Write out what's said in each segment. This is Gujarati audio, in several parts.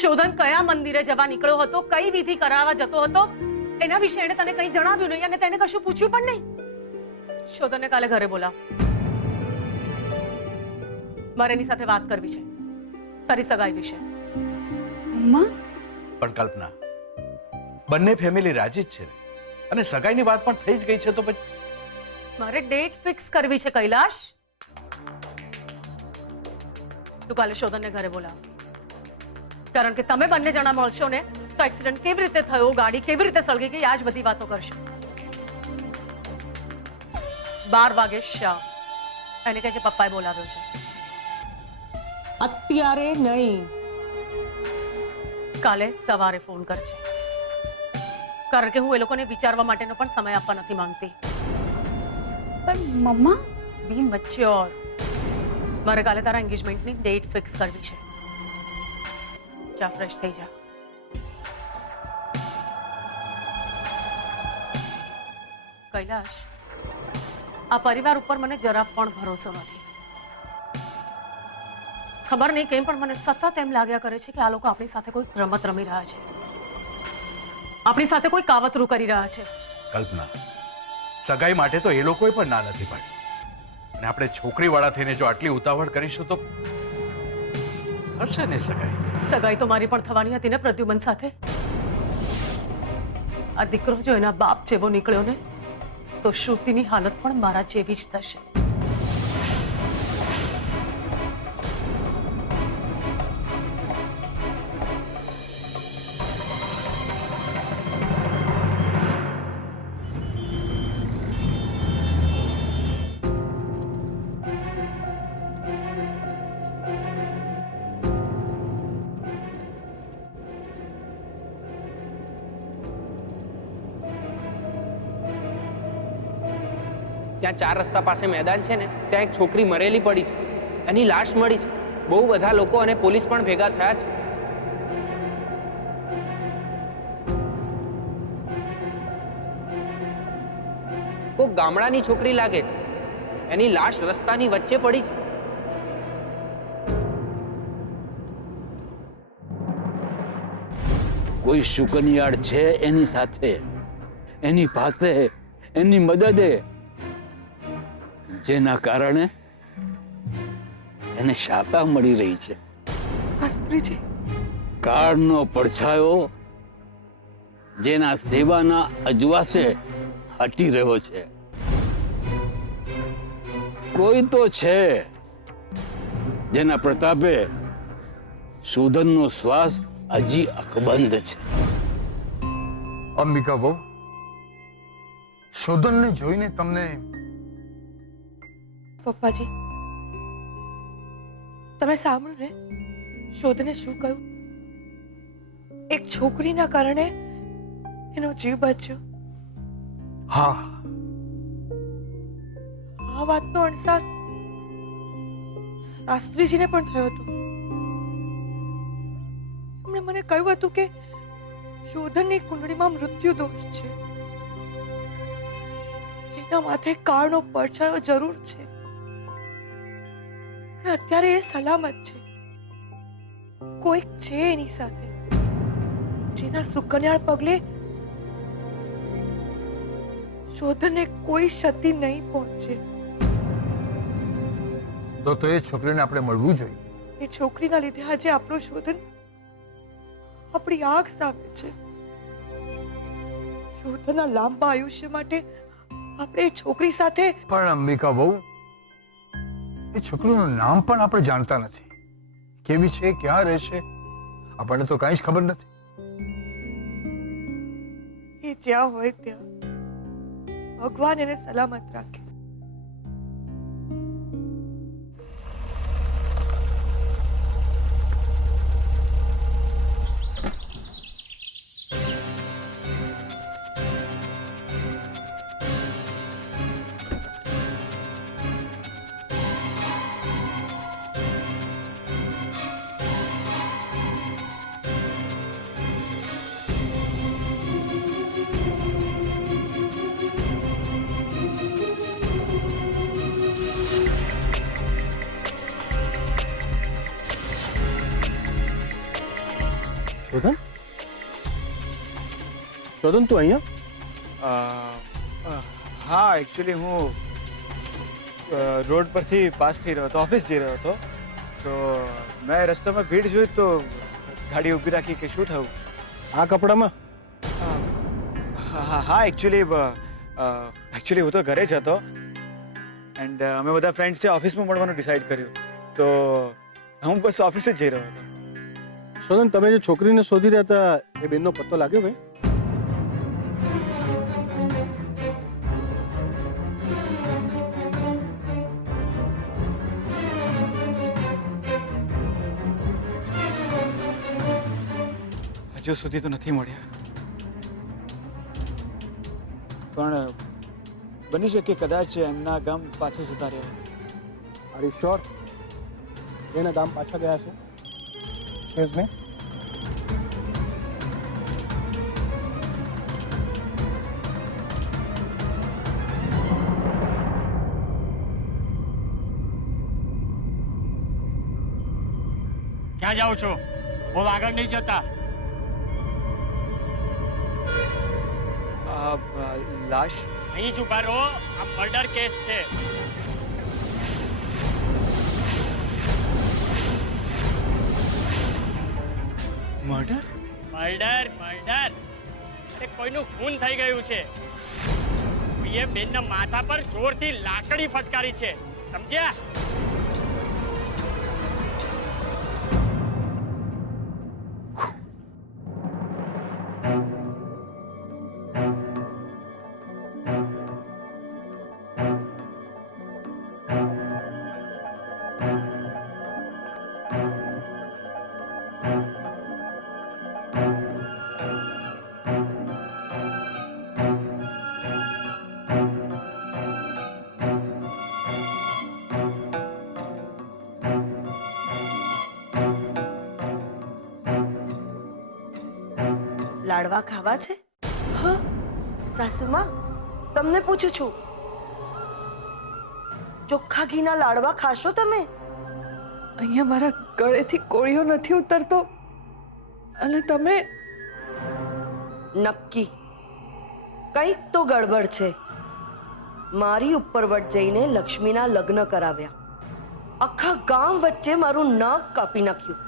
શોધન કયા મંદિરે જવા નીકળ્યો હતો, કઈ વિધિ કરાવવા જતો હતો, એના વિશે એને તને કંઈ જણાવ્યું નહીં અને તેને કશું પૂછ્યું પણ નહીં. શોધનને કાલે ઘરે બોલાવ. મારે એની સાથે વાત કરવી છે, તારી સગાઈ વિશે. અમ્મા, પણ કલ્પના, બંને ફેમિલી રાજી જ છે અને સગાઈની વાત પણ થઈ જ ગઈ છે, તો પછી મારે ડેટ ફિક્સ કરવી છે. કૈલાશ, તું કાલે શોધનને ઘરે બોલાવ, કારણ કે તમે બંને જણા મળશો ને તો એક્સિડન્ટ કેવી રીતે થયો, ગાડી કેવી રીતે સળગી ગઈ, આ જ બધી વાતો કરશો. 12 વાગે શામ. એને કહે છે પપ્પાએ બોલાવ્યો છે. અત્યારે નહીં, કાલે સવારે ફોન કરજે, કારણ કે હું એ લોકોને વિચારવા માટેનો પણ સમય આપવા નથી માંગતી. પણ મમ્મા, બી મેચ્યોર. મારે કાલે તારા એન્ગેજમેન્ટની ડેટ ફિક્સ કરવી છે. જા, ફ્રેશ થઈ જા. કૈલાશ, આ પરિવાર ઉપર મને જરા પણ ભરોસો નથી. ખબર નહીં કેમ પણ મને સતત એમ લાગ્યા કરે છે કે આ લોકો આપણી સાથે કોઈ રમત રમી રહ્યા છે, આપણી સાથે કોઈ કાવતરું કરી રહ્યા છે. કલ્પના, સગાઈ માટે તો એ લોકોએ પણ ના નથી પાડી અને આપણે છોકરીવાળા થઈને જો આટલી ઉતાવળ કરીશું તો થશે ને સગાઈ. સગાઈ તો મારી પણ થવાની હતી ને પ્રદ્યુમન સાથે. આ દીકરો જો એના બાપ જેવો નીકળ્યો ને તો શ્રુતિની હાલત પણ મારા જેવી જ થશે. ત્યાં 4 રસ્તા પાસે મેદાન છે ને, ત્યાં એક છોકરી મરેલી પડી છે, એની લાશ મળી છે. બહુ બધા લોકો અને પોલીસ પણ ભેગા થયા છે. કોઈક ગામડાની છોકરી લાગે છે, એની લાશ રસ્તાની વચ્ચે પડી છે. કોઈ શુકનિયાળ છે એની સાથે, એની પાસે, એની મદદે, જેના કારણે એને શાતા મળી રહી છે. શાસ્ત્રીજી, કાળનો પડછાયો જેના સેવાના અજવાસે હટી રહ્યો છે. કોઈ તો છે જેના પ્રતાપે શોધનનો શ્વાસ હજી અકબંધ છે. અંબિકા બહુ, શોધનને જોઈને તમને પપ્પાજી, તમે સાંભળ્યું ને શોધને શું કહ્યું? એક છોકરીના કારણે એનો જીવ બચ્યો. હા, આ વાતનો અણસાર શાસ્ત્રીજીને પણ થયો હતો. એમણે મને કહ્યું હતું કે શોધનની કુંડળીમાં મૃત્યુ દોષ છે, એના માથે કાળનો પડછાયો જરૂર છે, પણ અત્યારે એ સલામત છે. કોઈક છે એની સાથે જેના સુકન્યાળ પગલે શોધનને કોઈ ક્ષતિ નહીં પહોંચે. તો એ છોકરીને આપણે મળવું જોઈએ. એ છોકરીના લીધે આજે આપણું શોધન આપણી આંખ સામે છે. શોધનના લાંબા આયુષ્ય માટે આપણે એ છોકરી સાથે. પણ અંબિકા બહુ, એ છોકરીનું નામ પણ આપણે જાણતા નથી. કેવી છે, ક્યાં રહે છે, આપણને તો કાંઈ જ ખબર નથી. એ જ્યાં હોય ત્યાં ભગવાન એને સલામત રાખે. શોધન શોધન તું અહીંયા હા એકચ્યુઅલી હું રોડ પરથી પાસ થઈ રહ્યો હતો, ઓફિસ જઈ રહ્યો હતો, તો મેં રસ્તામાં ભીડ જોઈ તો ગાડી ઊભી રાખી કે શું થયું. આ કપડામાં? હા એકચ્યુઅલી હું તો ઘરે જ હતો એન્ડ અમે બધા ફ્રેન્ડ્સે ઓફિસમાં મળવાનું ડિસાઈડ કર્યું, તો હું બસ ઓફિસ જ જઈ રહ્યો હતો. શોધન, તમે જે છોકરીને શોધી રહ્યા હતા એ બેનનો પત્તો લાગ્યો ભાઈ? હજુ સુધી તો નથી મળ્યા, પણ બની શકે કદાચ એમના ગામ પાછા જતા રહ્યા. આર યુ શ્યોર એના ગામ પાછા ગયા છે? એક્સક્યુઝ મી, ક્યાં જાઓ છો? બહુ આગળ નહીં જતા. લાશ અહીં જ ઉભા રહો, આ મર્ડર કેસ છે. મર્ડર? મર્ડર મર્ડર અરે કોઈનું ખૂન થઈ ગયું છે. કોઈએ બેનના માથા પર જોરથી લાકડી ફટકારી છે, સમજ્યા? લાડવા ખાવા છે? હા સાસુમાં, તમને પૂછું છું, ચોખ્ખા ઘીના લાડવા ખાશો તમે? અહીંયા મારા ગળેથી કોળિયો નથી ઉતરતો અને તમે નક્કી કંઈક તો ગડબડ છે. મારી ઉપરવટ જઈને લક્ષ્મીના લગ્ન કરાવ્યા, આખા ગામ વચ્ચે મારું નાક કાપી નાખ્યું.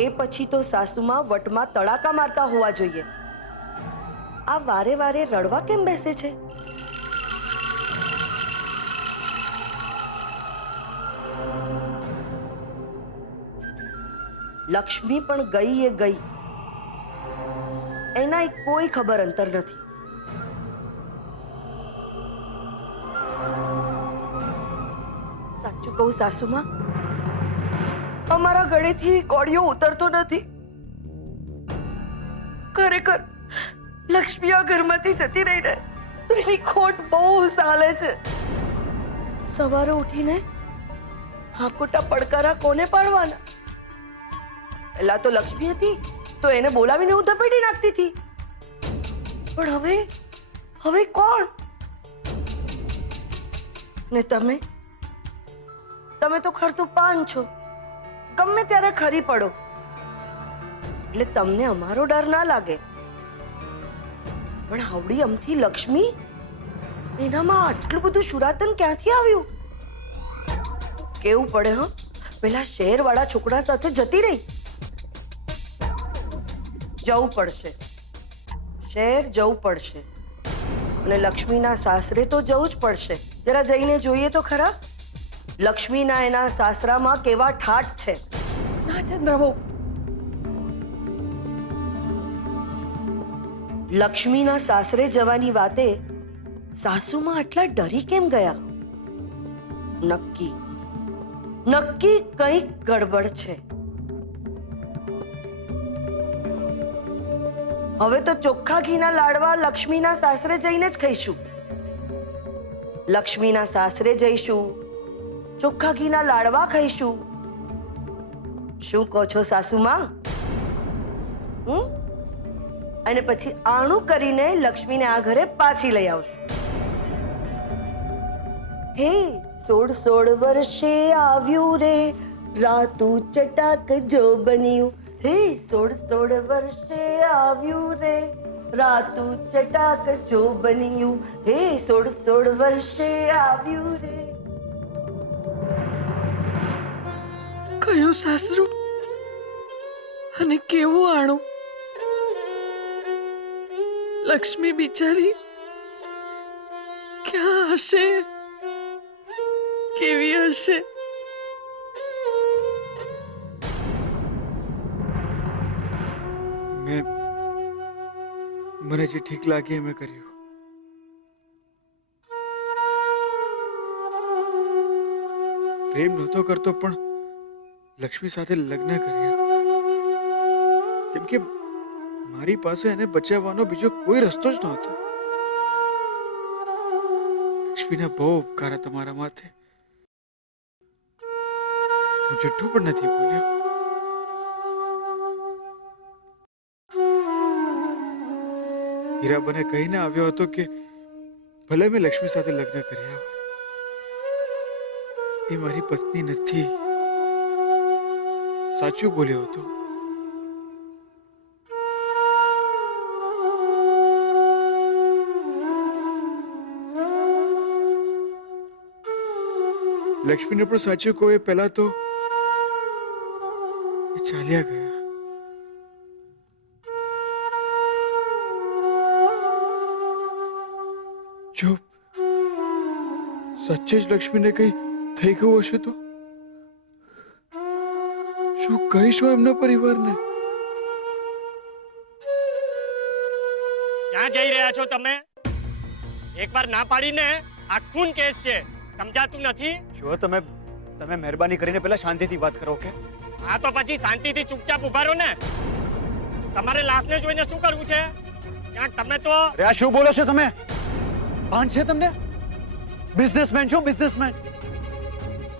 એ પછી તો સાસુમાં વટમાં તડાકા મારતા હોવા જોઈએ. આ વારે વારે રડવા કેમ બેસે છે? લક્ષ્મી પણ ગઈ એ ગઈ, એના કોઈ ખબર અંતર નથી. સાચું કહું સાસુમાં, અમારા ગળેથી કોળિયો ઉતરતો નથી. ખરેખર લક્ષ્મી આ ઘરમાંથી જતી રહી ને તો એની ખોટ બહુ ચાલે છે. સવારે ઉઠીને હાકોટા પડકારા કોને પાડવાના? પહેલા તો લક્ષ્મી હતી તો એને બોલાવીને હું ધપેટી નાખતી હતી, પણ હવે કોણ? ને તમે તો ખરતું પાન છો, ગમે ત્યારે ખરી પડો, એટલે તમને અમારો ડર ના લાગે. પણ આવડી અમથી લક્ષ્મી, એનામાં આટલું બધું શુરાતન ક્યાંથી આવ્યું? કેવું પડે હા, પેલા શહેરવાળા છોકરા સાથે જતી રહી. જવું પડશે, શહેર જવું પડશે, અને લક્ષ્મીના સાસરે તો જવું જ પડશે. જરા જઈને જોઈએ તો ખરા લક્ષ્મીના એના સાસરામાં કેવા ઠાઠ છે. ના ચંદ્રબહુ, લક્ષ્મીના સાસરે જવાની વાતે સાસુમાં આટલા ડરી કેમ ગયા? નક્કી કંઈક ગડબડ છે. હવે તો ચોખ્ખા ઘીના લાડવા લક્ષ્મીના સાસરે જઈને જ ખાઈશું. લક્ષ્મીના સાસરે જઈશું, ચોખ્ખા ઘીના લાડવા ખાઈશું. શું કહો છો સાસુમાં? અને પછી આણું કરીને લક્ષ્મીને આ ઘરે પાછી લઈ આવશું. હે 16 વર્ષે આવ્યું રે રાતું ચટાક જો બન્યું, હે 16 વર્ષે આવ્યું રે રાતું ચટાક જો બન્યું હે 16 વર્ષે આવ્યું રે. કયું સાસરું અને કેવું આણું. લક્ષ્મી બિચારી ક્યાં હશે, કેવી હશે. મને જે ઠીક લાગે એ મેં કર્યું. પ્રેમ નહોતો કરતો પણ લક્ષ્મી સાથે લગ્ન કર્યા કેમ કે મારી પાસે એને બચાવવાનો બીજો કોઈ રસ્તો જ નહોતો. લક્ષ્મીના બહુ ઉપકાર તમારા માથે. હું જુઠ્ઠું પણ નથી બોલ્યો. હીરાબને કહીને આવ્યો હતો કે ભલે મેં લક્ષ્મી સાથે લગ્ન કર્યા એ મારી પત્ની નથી. સાચું બોલ્યો હતો. લક્ષ્મીને પણ સાચું કહો એ પહેલા તો એ ચાલ્યા ગયા. જો સચ્ચે જ લક્ષ્મીને કઈ થઈ ગયું હશે તો શું કહીશું એમના પરિવારને? ક્યાં જઈ રહ્યા છો તમે? એકવાર ના પાડીને આ ખૂન કેસ છે, સમજાતું નથી? જો તમે મહેરબાની કરીને પહેલા શાંતિથી વાત કરો કે. હા તો પછી શાંતિથી ચૂપચાપ ઉભા રહો ને. તમારે લાશને જોઈને શું કરવું છે? ક્યાંક તમે તો અરે આ શું બોલો છો તમે? ભાન છે તમને? બિઝનેસમેન છો, બિઝનેસમેન.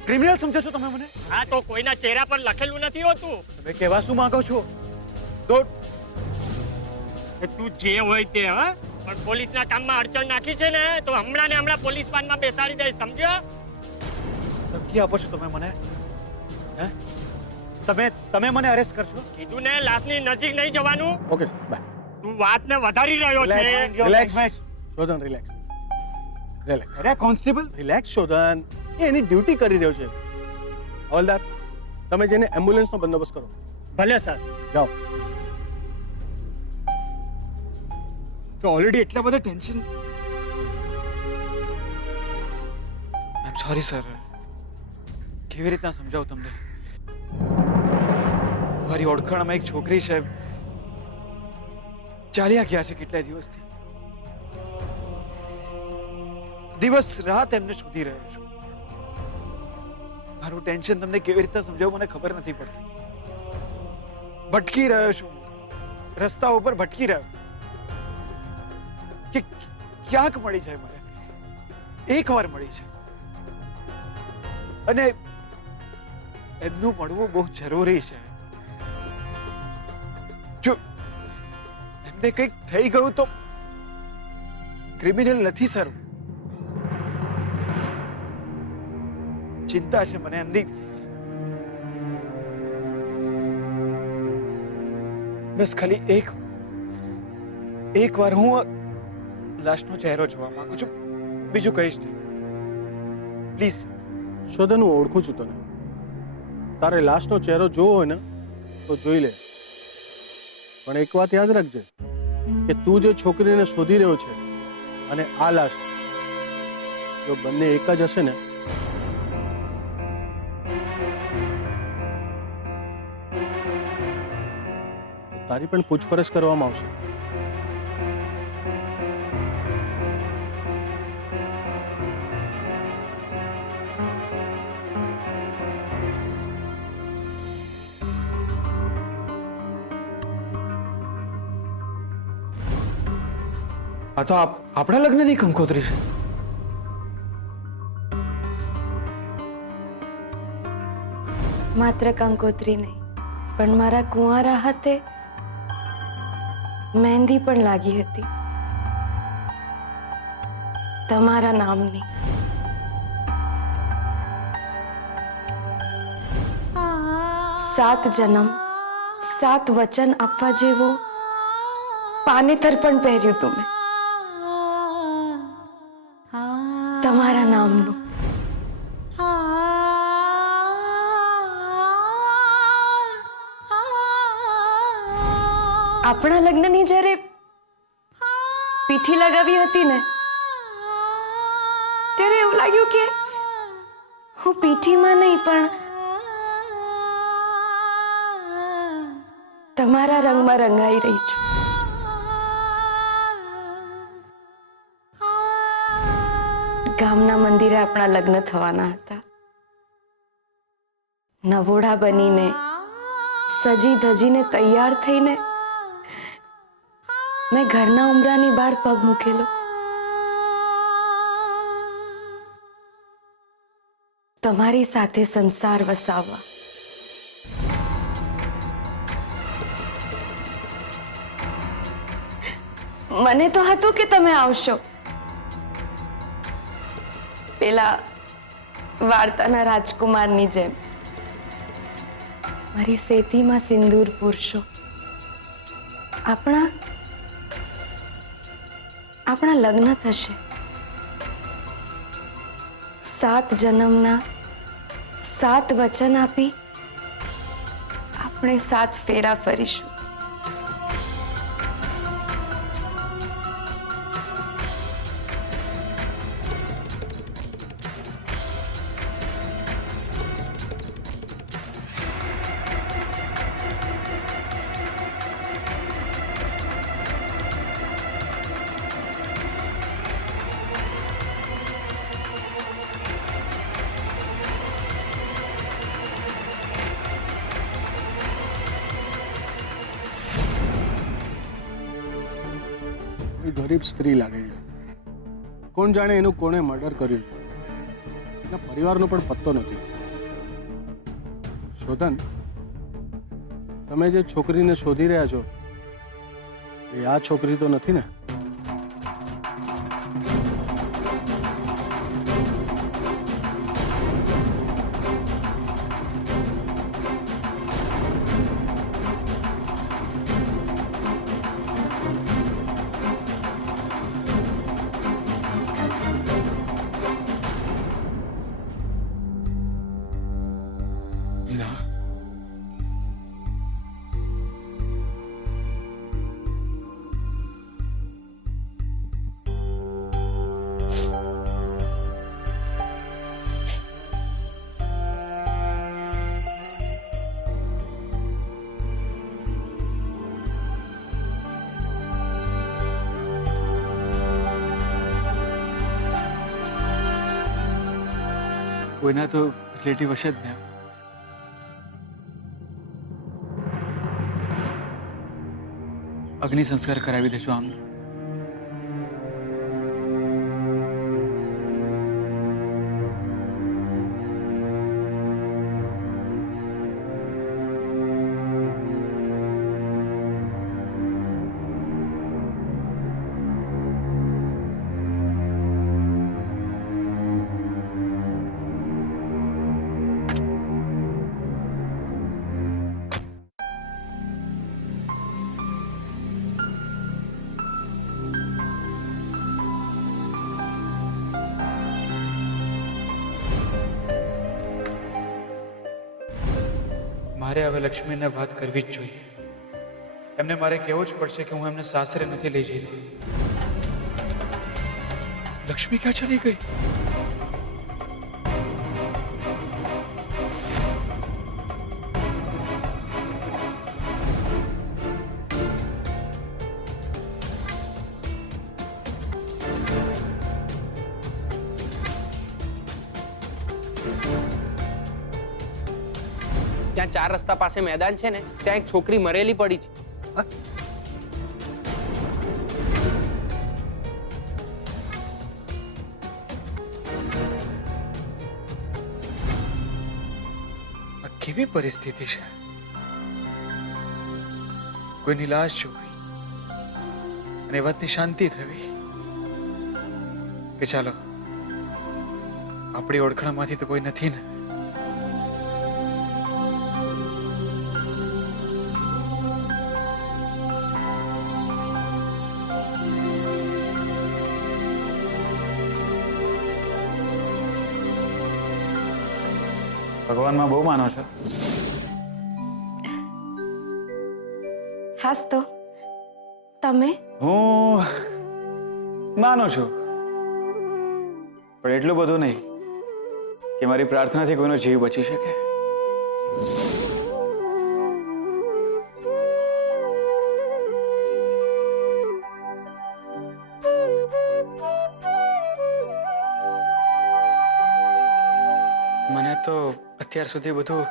ક્રિમિનલ સમજો છો તમે મને? હા તો કોઈના ચહેરા પર લખેલું નથી હોતું. તમે કહેવા શું માંગો છો? તો તું જે હોય તે, હા, પણ પોલીસના કામમાં અડચણ નાખી છે ને તો હમણાં ને હમણાં પોલીસ વાનમાં બેસાડી દઈશ, સમજ્યો? ધમકી આપો છો તમે મને? હે? તમે મને અરેસ્ટ કરશો? કીધું ને લાશની નજીક નહીં જવાનું. Okay sir, bye. તું વાતને વધારી રહ્યો છે. Relax Shodhan, relax. અરે કોન્સ્ટેબલ, રિલેક્સ શોધન. એ એની ડ્યુટી કરી રહ્યો છે. હવલદાર, તમે જઈને એમ્બ્યુલન્સનો બંદોબસ્ત કરો. ભલે સર. જાઓ. તો ઓલરેડી એટલા બધા tension. I am sorry sir. કેવી રીતના સમજાવું તમને? મારી ઓળખાણમાં એક છોકરી છે, ચાલ્યા ગયા છે કેટલા દિવસથી. દિવસ રાત એમને શોધી રહ્યો છું. મારું ટેન્શન તમને કેવી રીતે સમજાવું મને ખબર નથી પડતી. ભટકી રહ્યો છું, રસ્તા ઉપર ભટકી રહ્યો કે ક્યાંક મળી જાય મને. એકવાર મળી જાય અને એમનું મળવું બહુ જરૂરી છે. જો એમને કંઈક થઈ ગયું તો ક્રિમિનલ નથી સર. ચિંતા છે મને એમની. બસ ખાલી એક વાર હું લાશનો ચહેરો જોવા માંગુ છું, બીજું કહીશ નહીં. પ્લીઝ. શોધન, હું ઓળખું છું તને. તારે લાશનો ચહેરો જોવો હોય ને તો જોઈ લે, પણ એક વાત યાદ રાખજે કે તું જે છોકરીને શોધી રહ્યો છે અને આ લાશ, જો બંને એક જ હશે ને તો તારી પણ પૂછપરછ કરવામાં આવશે. આ તો આપણા લગ્નની કંકોત્રી છે. માત્ર કંકોત્રી નહીં, પણ મારા કુંવારા હાથે મહેંદી પણ લાગી હતી, તમારા નામની. સાત જન્મ સાત વચન આપવા જેવો પાનેતર પણ પહેર્યું તું મેં તમારા નામનું. આપણા લગ્નની જ્યારે પીઠી લગાવી હતી ને ત્યારે એવું લાગ્યું કે હું પીઠીમાં નહીં પણ તમારા રંગમાં રંગાઈ રહી છું. ગામના મંદિરે આપણા લગ્ન થવાના હતા. નવોડા બનીને સજી ધજીને તૈયાર થઈને મેં ઘરના ઉંબરાની બહાર પગ મૂકેલો. તમારી સાથે સંસાર વસાવવા. મને તો હતું કે તમે આવશો. પેલા વાર્તાના રાજકુમારની જેમ મારી સેતીમાં સિંદૂર પૂરશો. આપણા લગ્ન થશે. 7 જન્મના 7 વચન આપી આપણે 7 ફેરા ફરીશું. કોઈ ગરીબ સ્ત્રી લાગે છે. કોણ જાણે એનું કોણે મર્ડર કર્યું. એના પરિવારનો પણ પત્તો નથી. શોધન, તમે જે છોકરીને શોધી રહ્યા છો એ આ છોકરી તો નથી ને? ના, કોઈના તો રિલેટિવ હશે જ ને. અગ્નિ સંસ્કાર કરાવી દેશો આમ. મારે હવે લક્ષ્મીને વાત કરવી જ જોઈએ. એમને મારે કહેવું જ પડશે કે હું એમને સાસરે નથી લઈ જઈ રહ્યો. લક્ષ્મી ક્યાં ચલી ગઈ? ત્યાં 4 રસ્તા પાસે મેદાન છે ને, ત્યાં એક છોકરી મરેલી પડી છે. આ કેવી પરિસ્થિતિ છે? કોઈની લાશ જોવી અને એ વાતની શાંતિ થવી કે ચાલો આપણી ઓળખાણમાંથી તો કોઈ નથી ને. ભગવાનમાં બહુ માનો છો? હાસ તો તમે? હું માનું છું, પણ એટલું બધું નહીં કે મારી પ્રાર્થનાથી કોઈનો જીવ બચી શકે. મને તો અત્યાર સુધી બધું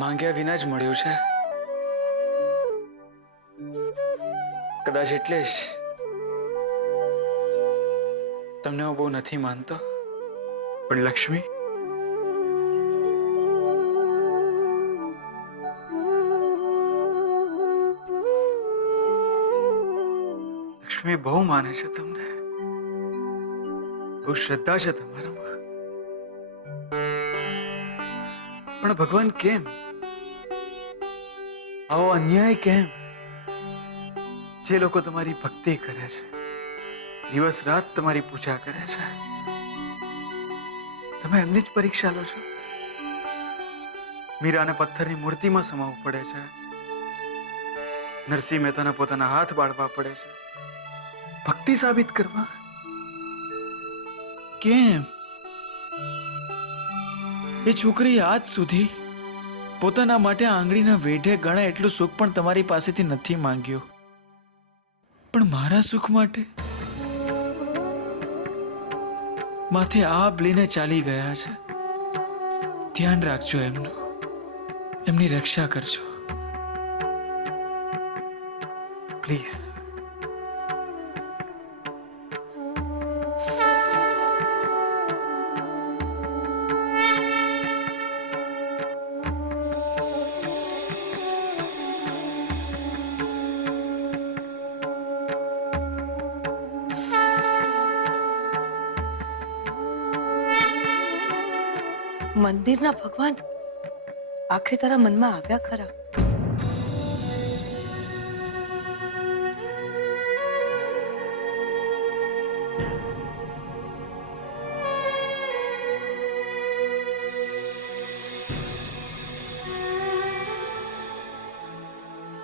માંગ્યા વિના જ મળ્યું છે. કદાચ એટલે જ તમને હું બહુ નથી માનતો. પણ લક્ષ્મી, લક્ષ્મી બહુ માને છે તમને, બહુ શ્રદ્ધા છે તમારામાં. પણ ભગવાન કેમ આવો અન્યાય કેમ? જે લોકો તમારી ભક્તિ કરે છે, દિવસ રાત તમારી પૂજા કરે છે, તમે એમની જ પરીક્ષા લો છો. મીરાને પથ્થરની મૂર્તિમાં સમાવવું પડે છે, નરસિંહ મહેતાને પોતાના હાથ બાળવા પડે છે ભક્તિ સાબિત કરવા. કેમ? એ છોકરી આજ સુધી પોતાના માટે આંગળીના વેઢે ગણાય એટલું સુખ પણ તમારી પાસેથી નથી માંગ્યું, પણ મારા સુખ માટે માથે આબ લઈને ચાલી ગયા છે. ધ્યાન રાખજો એમનું, એમની રક્ષા કરજો પ્લીઝ. મંદિરના ભગવાન આખરે તારા મનમાં આવ્યા ખરા?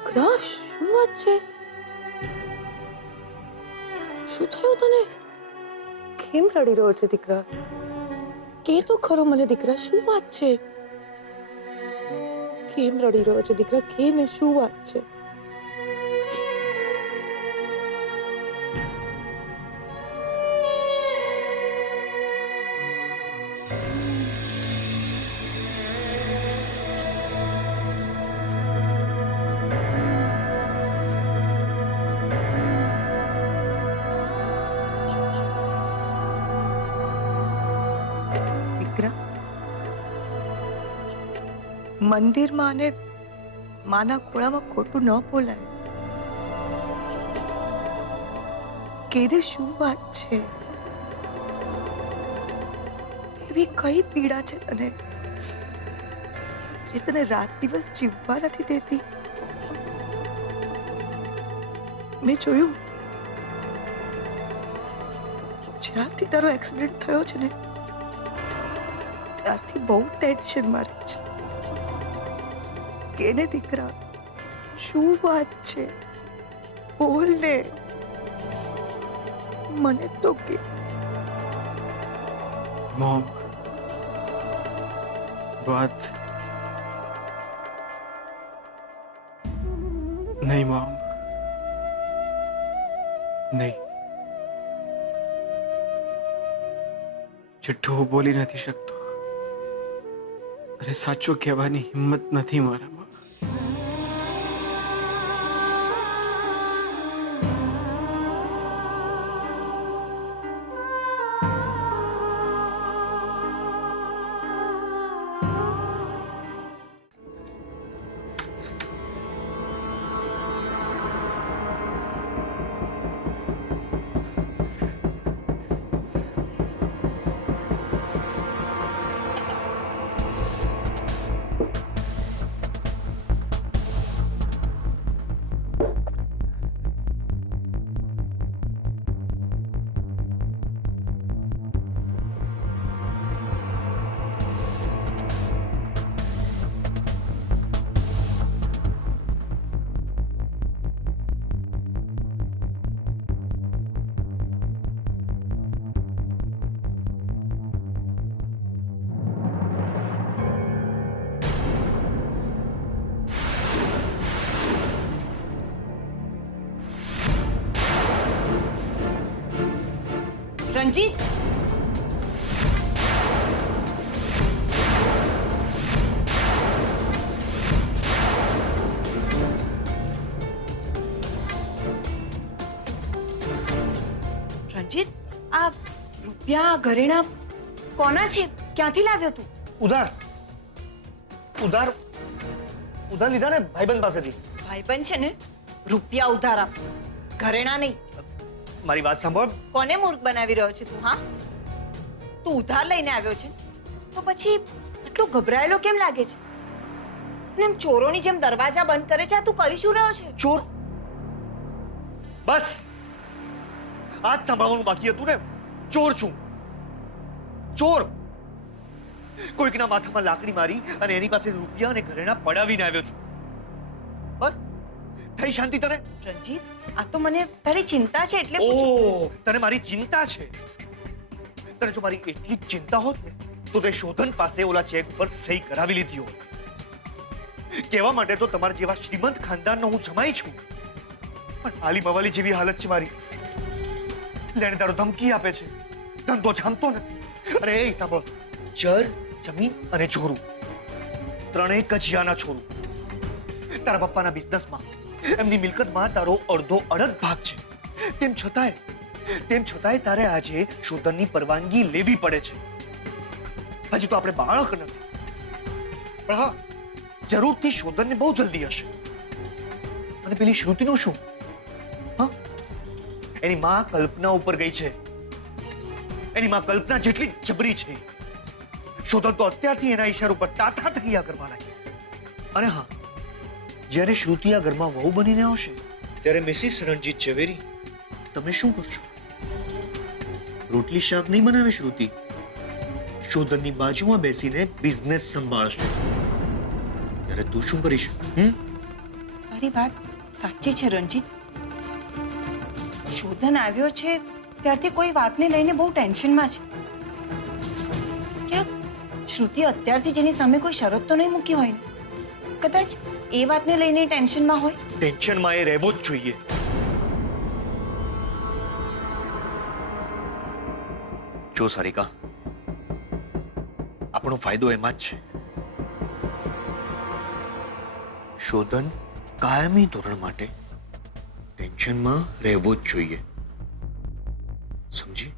ક્રશ, શું વાત છે? શું થયું તને? કેમ રડી રહ્યો છે દીકરા? કે તો ખરો મને દીકરા, શું વાત છે? કેમ રડી રહ્યો છે દીકરા? કે ને શું વાત છે? મંદિરમાં અને માના ખોળામાં ખોટું ન બોલાય. કેને શું વાત છે? એવી કઈ પીડા છે તને જે તને રાત દિવસ જીવવા નથી દેતી? મેં જોયું જ્યારથી તારો એક્સિડન્ટ થયો છે ને ત્યારથી બહુ ટેન્શન મારે છે. કેને દીકરા, શું વાત છે? બોલ ને, મને તો કે. મોમ, વાત નહીં મોમ, નહીં. જુઠ્ઠું બોલી નથી શકતો, અરે સાચું કહેવાની હિંમત નથી મારામાં. રણજીત, રણજીત, આ રૂપિયા ઘરેણા કોના છે? ક્યાંથી લાવ્યો તું? ઉધાર ઉધાર ઉધાર લીધા ને ભાઈબંધ પાસેથી. ભાઈબંધ છે ને, રૂપિયા ઉધાર આપ, ઘરેણા નહીં. મારી વાત સાંભળ. કોને મૂર્ખ બનાવી રહ્યો છે તું? હા, તું ઉધાર લઈને આવ્યો છે તો પછી આટલો ગભરાયેલો કેમ લાગે છે? ને એમ ચોરોની જેમ દરવાજા બંધ કરે છે. આ તું કરી શું રહ્યો છે? ચોર? બસ આજ સાંભળવાનું બાકી હતું ને. ચોર છું, ચોર. કોઈકના માથામાં લાકડી મારી અને એની પાસે રૂપિયા અને ઘરેણા પડાવીને આવ્યો છું. બસ થઈ શાંતિ તને? રણજીત, આ તો મને તારી ચિંતા છે એટલે પૂછું. ઓ, તને મારી ચિંતા છે? તને જો મારી એટલી જ ચિંતા હોત ને તો તે શોધન પાસે ઓલા ચેક ઉપર સહી કરાવી લીધી હોત. કહેવા માટે તો તમારા જેવા શ્રીમંત ખાનદાનનો હું જમાઈ છું, પણ આલી મવાલી જેવી હાલત છે મારી. લેણદારો ધમકી આપે છે, ધંધો જામતો નથી. અને એ સાંભળ, જર, જમીન અને ચોરું ત્રણેય કજિયાના છોરું. તારા પપ્પાના બિઝનેસમાં, એમની મિલકતમાં તારો અડધો અડધ ભાગ છે. તેમ છતાંય તારે આજે શોધનની પરવાનગી લેવી પડે છે. હજી તો આપણે બાળક નથી, પણ હા, જરૂરથી શોધનને બહુ જલ્દી હશે. અને પેલી શ્રુતિનું શું? હા, એની માં કલ્પના ઉપર ગઈ છે. એની માં કલ્પના જેટલી જબરી છે. શોધન તો અત્યારથી એના ઈશારા ઉપર તાતા થયા કરવા લાગી. અને હા, જ્યારે શ્રુતિ આ ઘરમાં વહુ બનીને આવશે ત્યારે મિસિસ રણજીત ઝવેરી તમે શું કરશો? રોટલી શાક નહીં બનાવે શ્રુતિ, શોધનની બાજુમાં બેસીને બિઝનેસ સંભાળશે. ત્યારે તું શું કરીશ? તારી વાત સાચી છે રણજીત. શોધન આવ્યો છે ત્યારથી કોઈ વાતને લઈને બહુ ટેન્શનમાં છે. ક્યાંક શ્રુતિ અત્યારથી જેની સામે કોઈ શરત તો નહીં મૂકી હોય ને? કદાચ એ વાતને લઈને ટેન્શનમાં હોય. ટેન્શનમાં એ રહેવો જ જોઈએ. જો સારિકા, આપણો ફાયદો એમાં જ છે. શોધન કાયમી ધોરણ માટે ટેન્શનમાં રહેવો જ જોઈએ, સમજી?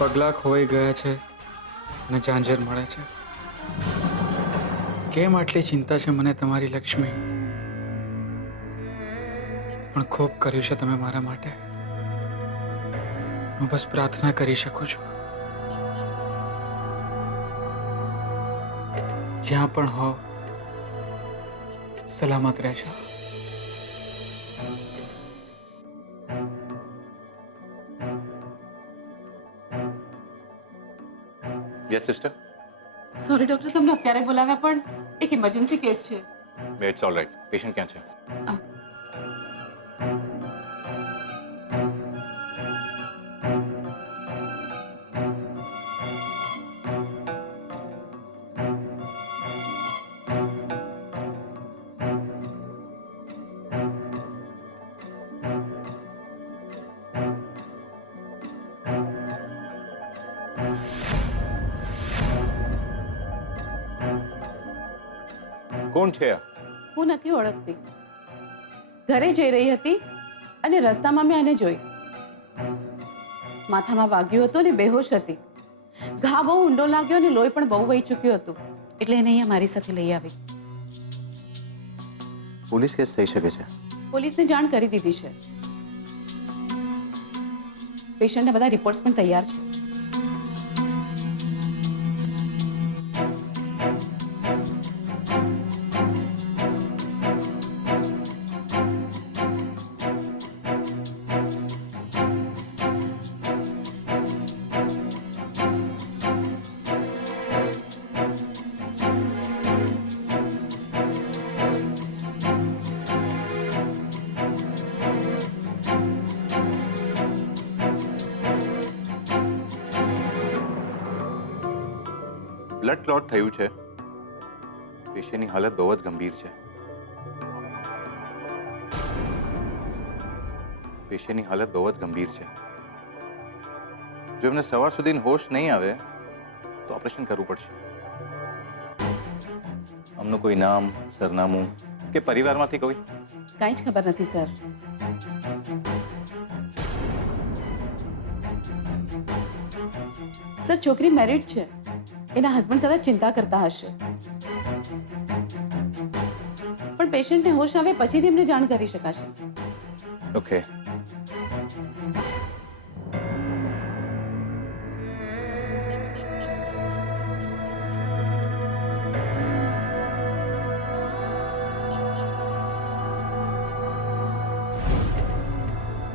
પગલાં ખોવાઈ ગયા છે અને ઝાંઝર મળે છે. કેમ આટલી ચિંતા છે મને તમારી લક્ષ્મી? પણ ખૂબ કર્યું છે તમે મારા માટે. હું બસ પ્રાર્થના કરી શકું છું, જ્યાં પણ હો સલામત રહેજો. Yes sister. સોરી ડોક્ટર, તમને અત્યારે બોલાવ્યા પણ એક ઇમરજન્સી કેસ છે. It's all right. પેશન્ટ ક્યાં છે? કોણ છે આ? હું નથી ઓળખતી. ઘરે જઈ રહી હતી અને રસ્તામાં મેં એને જોઈ. માથામાં વાગ્યું હતું અને બેહોશ હતી. ઘા બહુ ઊંડો લાગ્યો અને લોહી પણ બહુ વહી ચૂક્યું હતું, એટલે એને અહીંયા મારી સાથે લઈ આવી. પોલીસ કેસ થઈ શકે છે. પોલીસને જાણ કરી દીધી છે. પેશન્ટના બધા રિપોર્ટ્સ પણ તૈયાર છે. બ્લડ ક્લોટ થયું છે. પેશન્ટની હાલત બહુ જ ગંભીર છે. પેશન્ટની હાલત બહુ જ ગંભીર છે. જો એમને સવાર સુધી હોશ નહીં આવે તો ઓપરેશન કરવું પડશે. અમનું કોઈ નામ, સરનામું કે પરિવારમાંથી કોઈ? કાંઈ જ ખબર નથી સર. સર, છોકરી મેરિડ છે. એના હસબન્ડ કદાચ ચિંતા કરતા હશે, પણ પેશન્ટને હોશ આવે પછી જ એમને જાણ કરી શકાશે. ઓકે.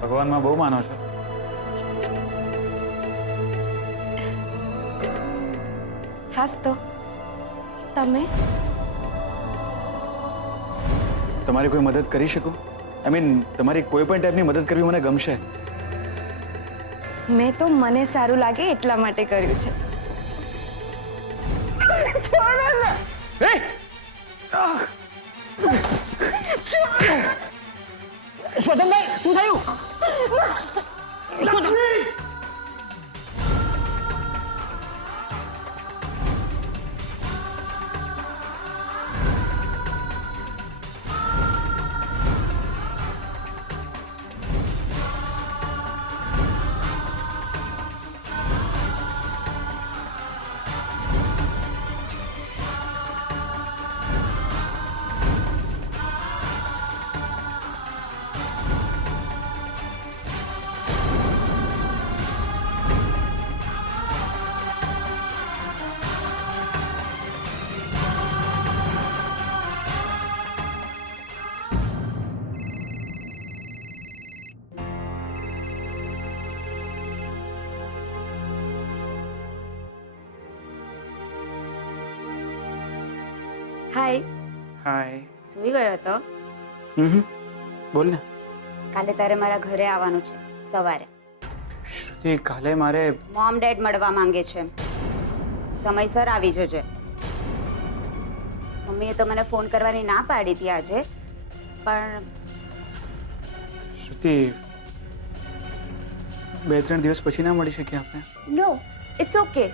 ભગવાનમાં બહુ માનો છો? હાસ તો તમે તમારી કોઈ મદદ કરી શકું? આઈ મીન, તમારી કોઈ પણ ટાઈપની મદદ કરવી મને ગમશે. મેં તો મને સારું લાગે એટલા માટે કર્યું છે. શોધનભાઈ, શું થયું? હાય. હાય. સૂઈ ગયો હતો? બોલ ને. કાલે તારે મારા ઘરે આવવાનું છે સવારે. શ્રુતિ, કાલે મારે મોમ ડેડ મળવા માંગે છે. સમયસર આવી જજે. મમ્મીએ તો મને ફોન કરવાની ના પાડી હતી આજે, પણ શ્રુતિ, 2-3 દિવસ પછી ના મળી શકીએ આપણે? નો, ઇટ્સ ઓકે.